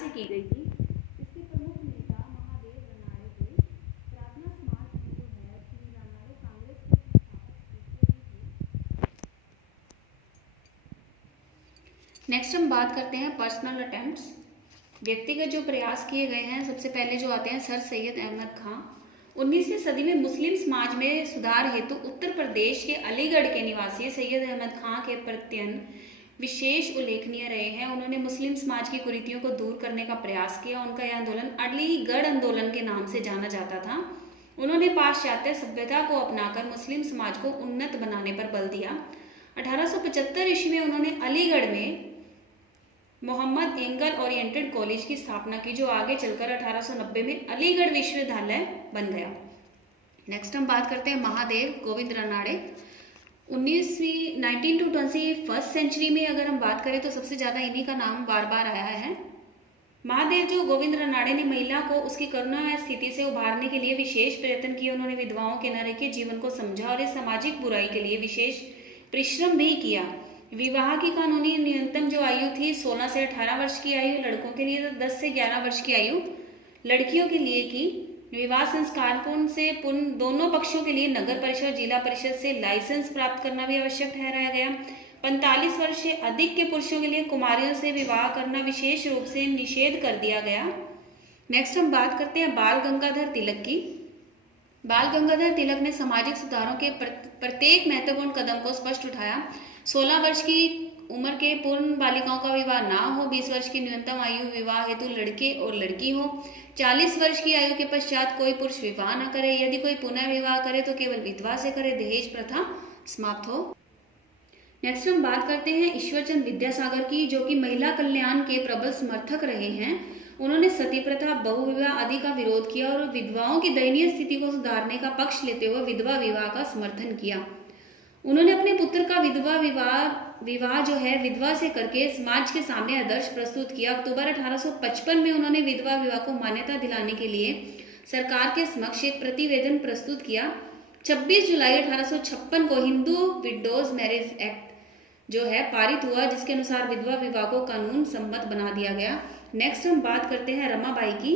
से की गई थी। इसके प्रमुख नेता महादेव रनाड़े थे। प्रार्थना समाज में जो है श्री रनाड़े कांग्रेस के संस्थापक सदस्य भी थे। नेक्स्ट हम बात करते हैं पर्सनल अटेम्प्ट्स। व्यक्तिगत जो प्रयास किए गए हैं, सबसे पहले जो आते हैं सर सैयद अहमद खां। 19वीं सदी में मुस्लिम समाज में सुधार हेतु उत्तर प्रदेश के अलीगढ़ के निवासी सैयद अहमद खां के प्रत्ययन विशेष उल्लेखनीय रहे हैं। उन्होंने मुस्लिम समाज की कुरीतियों को दूर करने का प्रयास किया। उनका यह आंदोलन अलीगढ़ आंदोलन के नाम से जाना जाता था। उन्होंने पाश्चात्य सभ्यता को अपनाकर मुस्लिम समाज को उन्नत बनाने पर बल दिया। 1875 ईस्वी में उन्होंने अलीगढ़ में मोहम्मद एंगल ओरिएंटेड कॉलेज की स्थापना की, जो आगे चलकर 1890 में अलीगढ़ विश्वविद्यालय बन गया। नेक्स्ट हम बात करते हैं महादेव गोविंद रनाड़े। 19वीं टू 21st सेंचुरी में अगर हम बात करें तो सबसे ज़्यादा इन्हीं का नाम बार बार आया है। महादेव जो गोविंद रनाड़े ने महिला को उसकी करुणा स्थिति से उभारने के लिए विशेष प्रयत्न किए। उन्होंने विधवाओं के न रखे जीवन को समझा और इस सामाजिक बुराई के लिए विशेष परिश्रम भी किया। विवाह की कानूनी न्यूनतम जो आयु थी 16 से 18 वर्ष की आयु लड़कों के लिए, तो 10 से 11 वर्ष की आयु लड़कियों के लिए की। विवाह संस्कार पूर्ण दोनों पक्षों के लिए नगर परिषद जिला परिषद से लाइसेंस प्राप्त करना भी आवश्यक ठहराया गया। 45 वर्ष से अधिक के पुरुषों के लिए कुमारियों से विवाह करना विशेष रूप से निषेध कर दिया गया। नेक्स्ट हम बात करते हैं बाल गंगाधर तिलक की। बाल गंगाधर तिलक ने सामाजिक सुधारों के प्रत्येक महत्वपूर्ण कदम को स्पष्ट उठाया। 16 वर्ष की उम्र के पूर्ण बालिकाओं का विवाह ना हो, 20 वर्ष की न्यूनतम आयु विवाह हेतु लड़के और लड़की हो, 40 वर्ष की आयु के पश्चात कोई पुरुष विवाह न करे, यदि कोई पुनः विवाह करे तो केवल विधवा से करे, दहेज प्रथा समाप्त हो। नेक्स्ट हम बात करते हैं ईश्वरचंद विद्यासागर की, जो कि महिला कल्याण के प्रबल समर्थक रहे हैं। उन्होंने सती प्रथा, बहुविवाह आदि का विरोध किया और विधवाओं की दयनीय स्थिति को सुधारने का पक्ष लेते हुए विधवा विवाह का समर्थन किया। उन्होंने अपने पुत्र का विवाह जो है विधवा से करके समाज के सामने आदर्श प्रस्तुत किया। अक्टूबर 1855 में उन्होंने विधवा विवाह को मान्यता दिलाने के लिए सरकार के समक्ष एक प्रतिवेदन प्रस्तुत किया। 26 जुलाई 1856 को हिंदू विडोज मैरिज एक्ट जो है पारित हुआ, जिसके अनुसार विधवा विवाह को कानून सम्मत बना दिया गया। नेक्स्ट हम बात करते हैं रमाबाई की।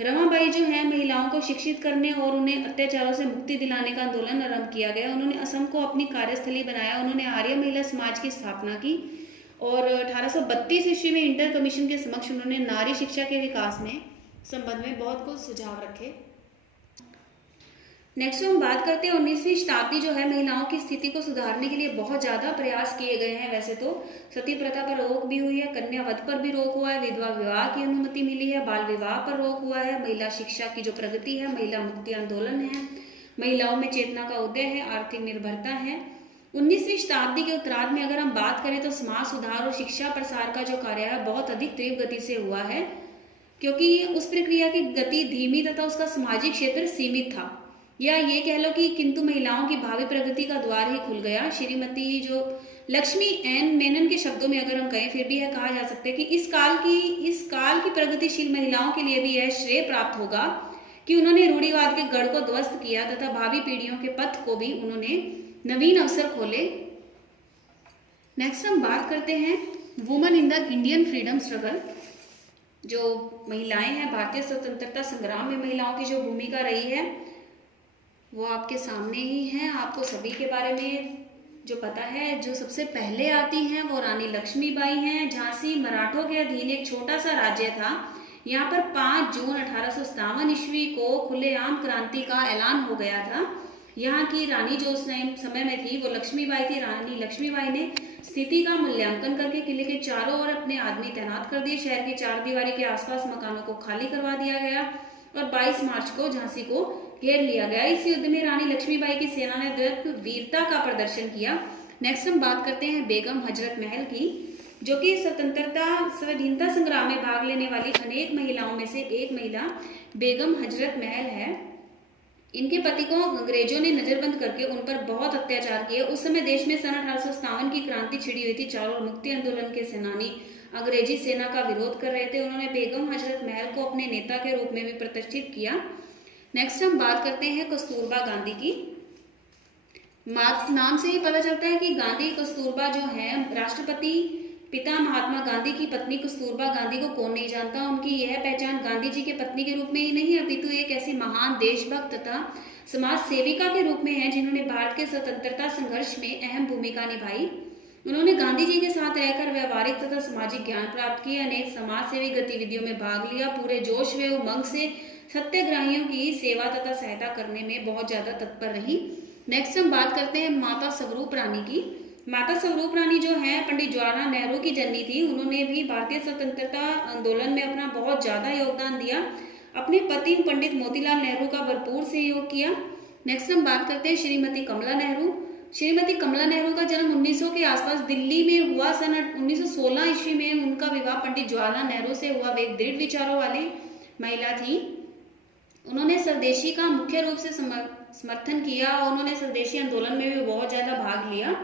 रमाबाई जो है महिलाओं को शिक्षित करने और उन्हें अत्याचारों से मुक्ति दिलाने का आंदोलन आरंभ किया गया। उन्होंने असम को अपनी कार्यस्थली बनाया। उन्होंने आर्य महिला समाज की स्थापना की और 1832 ईस्वी में इंटर कमीशन के समक्ष उन्होंने नारी शिक्षा के विकास में संबंध में बहुत कुछ सुझाव रखे। नेक्स्ट हम बात करते हैं 19वीं शताब्दी जो है महिलाओं की स्थिति को सुधारने के लिए बहुत ज़्यादा प्रयास किए गए हैं। वैसे तो सती प्रथा पर रोक भी हुई है, कन्या वध पर भी रोक हुआ है, विधवा विवाह की अनुमति मिली है, बाल विवाह पर रोक हुआ है, महिला शिक्षा की जो प्रगति है, महिला मुक्ति आंदोलन है, महिलाओं में चेतना का उदय है, आर्थिक निर्भरता है। 19वीं शताब्दी के उत्तरार्ध में अगर हम बात करें तो समाज सुधार और शिक्षा प्रसार का जो कार्य है बहुत अधिक तीव्र गति से हुआ है, क्योंकि उस प्रक्रिया की गति धीमी तथा उसका सामाजिक क्षेत्र सीमित था, या ये कह लो कि किंतु महिलाओं की भावी प्रगति का द्वार ही खुल गया। श्रीमती जो लक्ष्मी एन मेनन के शब्दों में अगर हम कहें, फिर भी यह कहा जा सकता है कि इस काल की प्रगतिशील महिलाओं के लिए भी यह श्रेय प्राप्त होगा कि उन्होंने रूढ़िवाद के गढ़ को ध्वस्त किया तथा भावी पीढ़ियों के पथ को भी उन्होंने नवीन अवसर खोले। नेक्स्ट हम बात करते हैं women in the Indian freedom struggle. जो महिलाएं हैं, भारतीय स्वतंत्रता संग्राम में महिलाओं की जो भूमिका रही है वो आपके सामने ही है। आपको सभी के बारे में जो पता है, जो सबसे पहले आती हैं वो रानी लक्ष्मीबाई हैं। झांसी मराठों के अधीन एक छोटा सा राज्य था। यहाँ पर 5 जून 1857 ईस्वी को खुलेआम क्रांति का ऐलान हो गया था। यहाँ की रानी जो उस समय में थी वो लक्ष्मीबाई थी। रानी लक्ष्मीबाई ने स्थिति का मूल्यांकन करके किले के चारों ओर अपने आदमी तैनात कर दिए। शहर की चारदीवारी के आसपास मकानों को खाली करवा दिया गया और 22 मार्च को झांसी को घेर लिया गया। इस युद्ध में रानी लक्ष्मीबाई की सेना ने अद्भुत वीरता का प्रदर्शन किया। नेक्स्ट हम बात करते हैं बेगम हजरत महल की, जो कि स्वाधीनता संग्राम में भाग लेने वाली अनेक महिलाओं में से एक महिला बेगम हजरत महल है। इनके पति को अंग्रेजों ने नजरबंद करके उन पर बहुत अत्याचार किए। उस समय देश में सन 1857 की क्रांति छिड़ी हुई थी। चारों ओर मुक्ति आंदोलन के सेनानी अंग्रेजी सेना का विरोध कर रहे थे। उन्होंने बेगम हजरत महल को अपने नेता के रूप में भी प्रतिष्ठित किया। नेक्स्ट हम बात करते हैं कस्तूरबा गांधी की। नाम से ही पता चलता है कि गांधी कस्तूरबा जो है राष्ट्रपति पिता महात्मा गांधी की पत्नी कस्तूरबा गांधी को कौन नहीं जानता। उनकी यह पहचान गांधी जी के पत्नी के रूप में ही नहीं अपितु एक ऐसी महान देशभक्त तथा समाज सेविका के रूप में है जिन्होंने भारत के स्वतंत्रता संघर्ष में अहम भूमिका निभाई। उन्होंने गांधी जी के साथ रहकर व्यवहारिक तथा सामाजिक ज्ञान प्राप्त किए, अनेक समाज सेवी गतिविधियों में भाग लिया, पूरे जोश व उमंग से सत्याग्रहियों की सेवा तथा सहायता करने में बहुत ज्यादा तत्पर रही। नेक्स्ट हम बात करते हैं माता स्वरूप रानी की। माता स्वरूप रानी जो है पंडित जवाहरलाल नेहरू की जननी थी। उन्होंने भी भारतीय स्वतंत्रता आंदोलन में अपना बहुत ज्यादा योगदान दिया। अपने पति पंडित मोतीलाल नेहरू का भरपूर सहयोग किया। नेक्स्ट हम बात करते हैं श्रीमती कमला नेहरू। श्रीमती कमला नेहरू का जन्म 1900 के आसपास दिल्ली में हुआ। सन 1916 ईस्वी में उनका विवाह पंडित जवाहरलाल नेहरू से हुआ। वे एक दृढ़ विचारों वाली महिला थी। उन्होंने स्वदेशी का मुख्य रूप से समर्थन किया और उन्होंने स्वदेशी आंदोलन में भी बहुत ज्यादा भाग लिया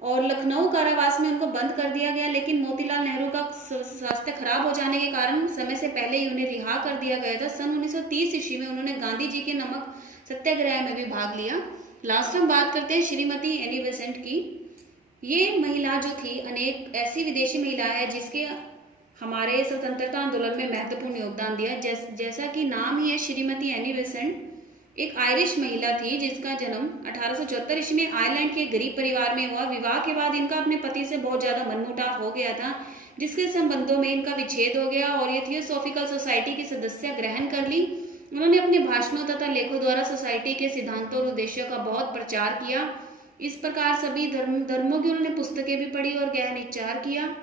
और लखनऊ कारावास में उनको बंद कर दिया गया, लेकिन मोतीलाल नेहरू का स्वास्थ्य खराब हो जाने के कारण समय से पहले ही उन्हें रिहा कर दिया गया था। सन 1930 ईस्वी में उन्होंने गांधी जी के नमक सत्याग्रह में भी भाग लिया। लास्ट हम बात करते हैं श्रीमती एनी बेसेंट की। ये महिला जो थी अनेक ऐसी विदेशी महिला है जिसके हमारे स्वतंत्रता आंदोलन में महत्वपूर्ण योगदान दिया। जैसा कि नाम ही है, श्रीमती एनी बेसेंट एक आयरिश महिला थी जिसका जन्म 1874 ईस्वी में आयरलैंड के गरीब परिवार में हुआ। विवाह के बाद इनका अपने पति से बहुत ज्यादा मनमुटाव हो गया था, जिसके संबंधों में इनका विच्छेद हो गया और ये थियोसॉफिकल सोसाइटी की सदस्य ग्रहण कर ली। उन्होंने अपने भाषणों तथा लेखों द्वारा सोसाइटी के सिद्धांतों और उद्देश्यों का बहुत प्रचार किया। इस प्रकार सभी धर्मों की उन्होंने पुस्तकें भी पढ़ी और गहन विचार किया।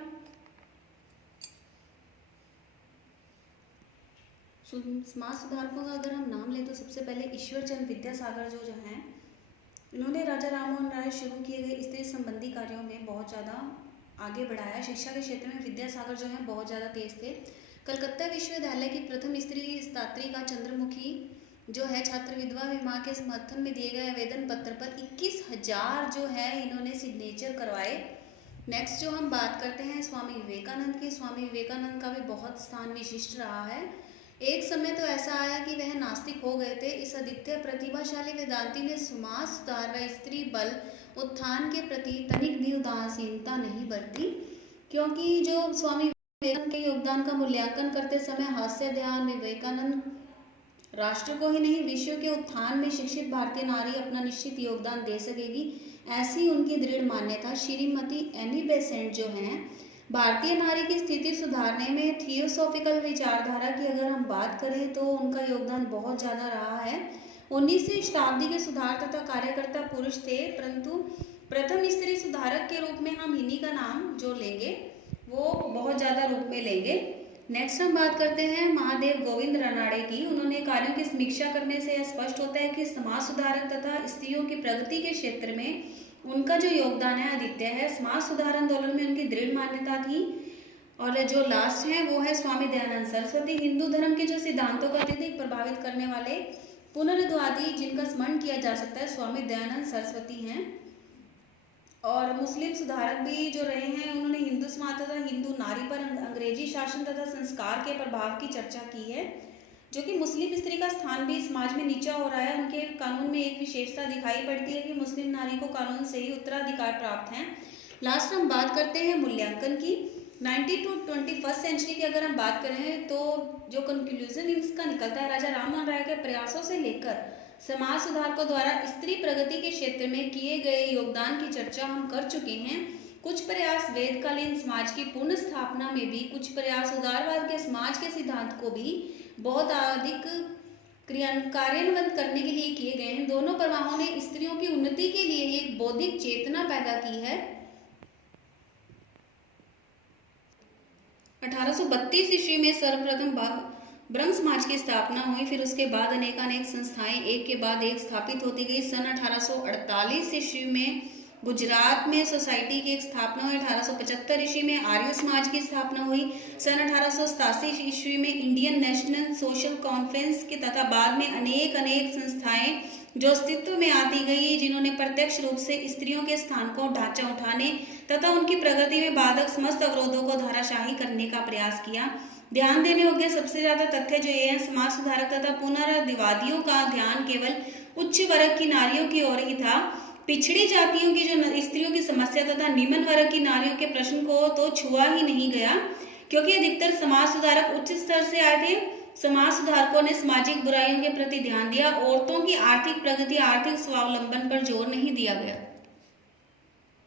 समाज सुधारकों का अगर हम नाम लें तो सबसे पहले ईश्वर चंद्र विद्यासागर जो हैं, इन्होंने राजा राममोहन राय शुरू किए गए स्त्री संबंधी कार्यों में बहुत ज़्यादा आगे बढ़ाया। शिक्षा के क्षेत्र में विद्यासागर जो हैं बहुत ज़्यादा तेज थे। कलकत्ता विश्वविद्यालय की प्रथम स्त्री स्नातनिका चंद्रमुखी जो है छात्र विधवा विवाह के समर्थन में दिए गए आवेदन पत्र पर 21,000 जो है इन्होंने सिग्नेचर करवाए। नेक्स्ट जो हम बात करते हैं स्वामी विवेकानंद की। स्वामी विवेकानंद का भी बहुत स्थान विशिष्ट रहा है। एक समय तो ऐसा आया कि वह नास्तिक हो गए थे। इस अद्वितीय प्रतिभाशाली वेदांती ने समाज सुधार व स्त्री बल उत्थान के प्रति तनिक भी उदासीनता नहीं बरती, क्योंकि जो स्वामी विवेकानंद के योगदान का मूल्यांकन करते समय हास्य ध्यान विवेकानंद राष्ट्र को ही नहीं विश्व के उत्थान में शिक्षित भारतीय नारी अपना निश्चित योगदान दे सकेगी, ऐसी उनकी दृढ़ मान्यता। श्रीमती एनी बेसेंट जो हैं भारतीय नारी की स्थिति सुधारने में थियोसॉफिकल विचारधारा की अगर हम बात करें तो उनका योगदान बहुत ज़्यादा रहा है। 19वीं शताब्दी के सुधार तथा कार्यकर्ता पुरुष थे, परंतु प्रथम स्त्री सुधारक के रूप में हम इन्हीं का नाम जो लेंगे वो बहुत ज़्यादा रूप में लेंगे। नेक्स्ट हम बात करते हैं महादेव गोविंद रानड़े की। उन्होंने कार्यों की समीक्षा करने से यह स्पष्ट होता है कि समाज सुधारक तथा स्त्रियों की प्रगति के क्षेत्र में उनका जो योगदान है अद्वितीय है। समाज सुधार आंदोलन में उनकी दृढ़ मान्यता थी। और जो लास्ट है वो है स्वामी दयानंद सरस्वती। हिंदू धर्म के जो सिद्धांतों को अत्यधिक प्रभावित करने वाले पुनरुद्वादी जिनका स्मरण किया जा सकता है स्वामी दयानंद सरस्वती हैं। और मुस्लिम सुधारक भी जो रहे हैं, उन्होंने हिंदू समाज तथा हिंदू नारी पर अंग्रेजी शासन तथा संस्कार के प्रभाव की चर्चा की है, जो कि मुस्लिम स्त्री का स्थान भी समाज में नीचा हो रहा है। उनके कानून में एक विशेषता दिखाई पड़ती है कि मुस्लिम नारी को कानून से ही उत्तराधिकार प्राप्त है। लास्ट हम बात करते हैं मूल्यांकन की। 19 to 21st सेंचुरी की अगर हम बात करें तो जो कंक्लूजन इसका निकलता है, राजा राममोहन राय के प्रयासों से लेकर समाज सुधारकों द्वारा स्त्री प्रगति के क्षेत्र में किए गए योगदान की चर्चा हम कर चुके हैं। कुछ प्रयास वेदकालीन समाज की पुनः स्थापना में भी, कुछ प्रयास उदारवाद के समाज के सिद्धांत को भी बहुत अधिक कार्यान्वित करने के लिए किए गए हैं। दोनों प्रवाहों ने स्त्रियों की उन्नति के लिए एक बौद्धिक चेतना पैदा की है। 1832 ईस्वी में सर्वप्रथम ब्रह्म समाज की स्थापना हुई, फिर उसके बाद अनेकानेक संस्थाएं एक के बाद एक स्थापित होती गई। सन 1848 ईस्वी में गुजरात में सोसाइटी की एक स्थापना हुई। 1875 ईस्वी में आर्य समाज की स्थापना हुई। सन 1887 ईस्वी में इंडियन नेशनल सोशल कॉन्फ्रेंस के तथा बाद में अनेक संस्थाएं जो अस्तित्व में आती गई, जिन्होंने प्रत्यक्ष रूप से स्त्रियों के स्थान को ढांचा उठाने तथा उनकी प्रगति में बाधक समस्त अवरोधों को धाराशाही करने का प्रयास किया। ध्यान देने योग्य सबसे ज्यादा तथ्य जो ये है, समाज सुधारक तथा पुनरुद्वादियों का ध्यान केवल उच्च वर्ग की नारियों की ओर ही था। पिछड़ी जातियों की जो स्त्रियों की समस्या तथा निम्न वर्ग की नारियों के प्रश्न को तो छुआ ही नहीं गया, क्योंकि अधिकतर समाज सुधारक उच्च स्तर से आए थे। समाज सुधारकों ने सामाजिक बुराइयों के प्रति ध्यान दिया। औरतों की आर्थिक प्रगति, आर्थिक स्वावलंबन पर जोर नहीं दिया गया।